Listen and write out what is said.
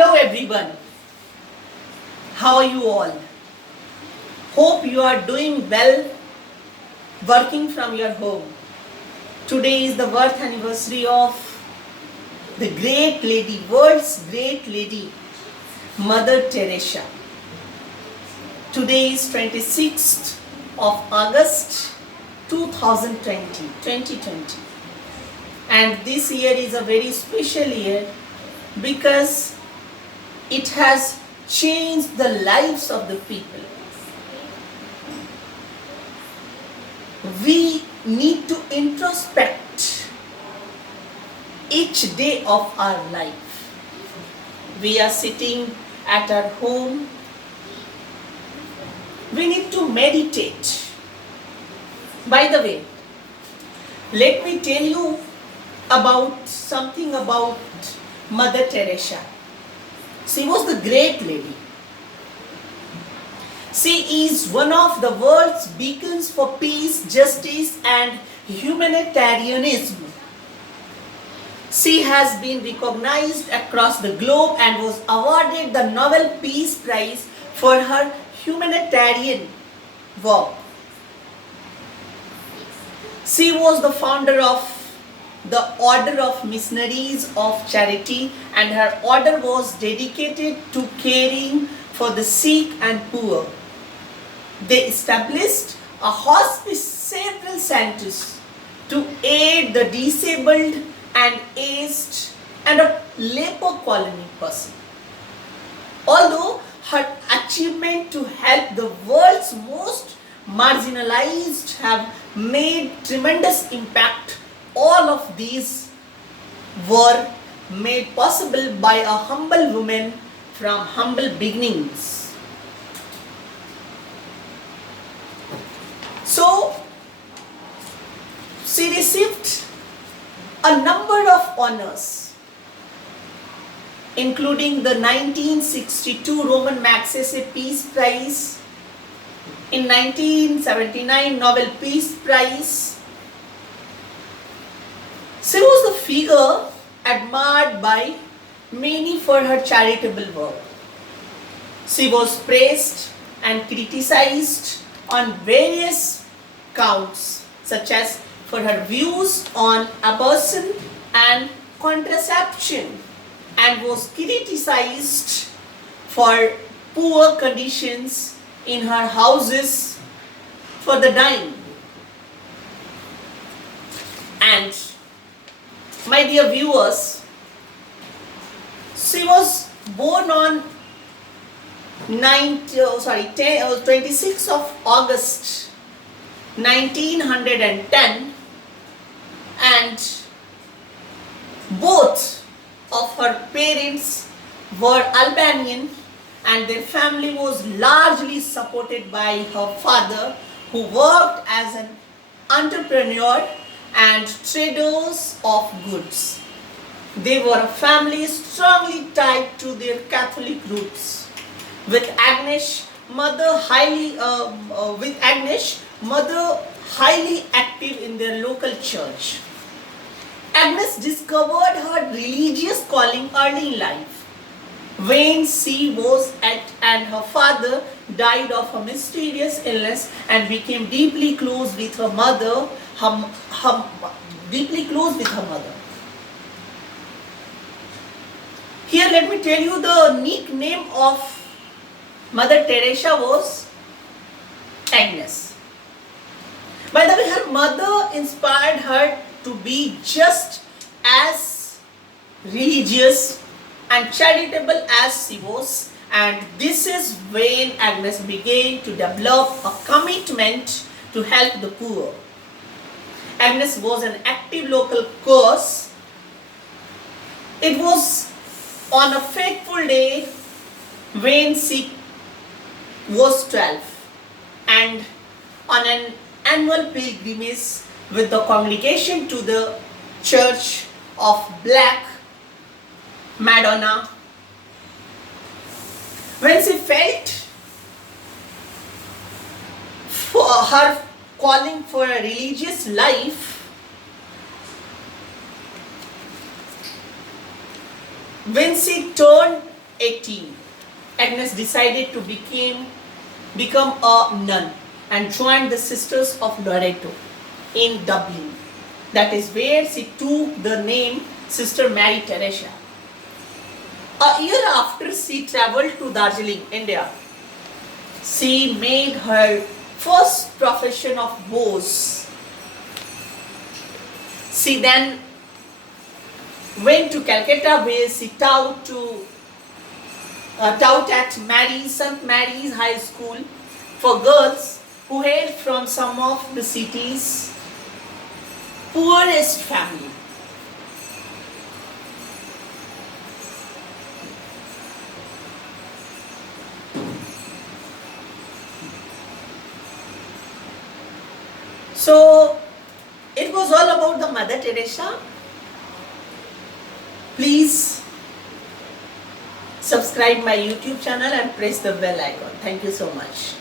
Hello everyone, how are you all? Hope you are doing well working from your home. Today is the birth anniversary of the great lady, world's great lady, Mother Teresa. Today is 26th of August 2020. And this year is a very special year because it has changed the lives of the people. We need to introspect each day of our life. We are sitting at our home. We need to meditate. By the way, let me tell you about something about Mother Teresa. She was the great lady. She is one of the world's beacons for peace, justice, and humanitarianism. She has been recognized across the globe and was awarded the Nobel Peace Prize for her humanitarian work. She was the founder of the Order of Missionaries of Charity, and her order was dedicated to caring for the sick and poor. They established a hospice several centers to aid the disabled and aged and a leper colony person. Although her achievement to help the world's most marginalized have made tremendous impact, all of these were made possible by a humble woman from humble beginnings. So, she received a number of honors, including the 1962 Roman Magsaysay Peace Prize, in 1979 Nobel Peace Prize. She was the figure admired by many for her charitable work. She was praised and criticized on various counts, such as for her views on abortion and contraception, and was criticized for poor conditions in her houses for the dying. And my dear viewers, she was born on 26th of August 1910, and both of her parents were Albanian, and their family was largely supported by her father, who worked as an entrepreneur and traders of goods. They were a family strongly tied to their Catholic roots. With Agnes, mother highly active in their local church. Agnes discovered her religious calling early in life, when she was and her father died of a mysterious illness, and became deeply close with her mother. Here, let me tell you, the nickname of Mother Teresa was Agnes. By the way, her mother inspired her to be just as religious and charitable as she was, and this is when Agnes began to develop a commitment to help the poor. Agnes was an active local cause. It was on a fateful day when she was 12, and on an annual pilgrimage with the congregation to the Church of Black Madonna, when she felt for her calling for a religious life, when she turned 18, Agnes decided to become a nun and joined the Sisters of Loreto in Dublin. That is where she took the name Sister Mary Teresa. A year after she travelled to Darjeeling, India, she made her first profession of vows. She then went to Calcutta, where she taught at St. Mary's High School for girls who hailed from some of the city's poorest family. So it was all about the Mother Teresa. Please subscribe my YouTube channel and press the bell icon. Thank you so much.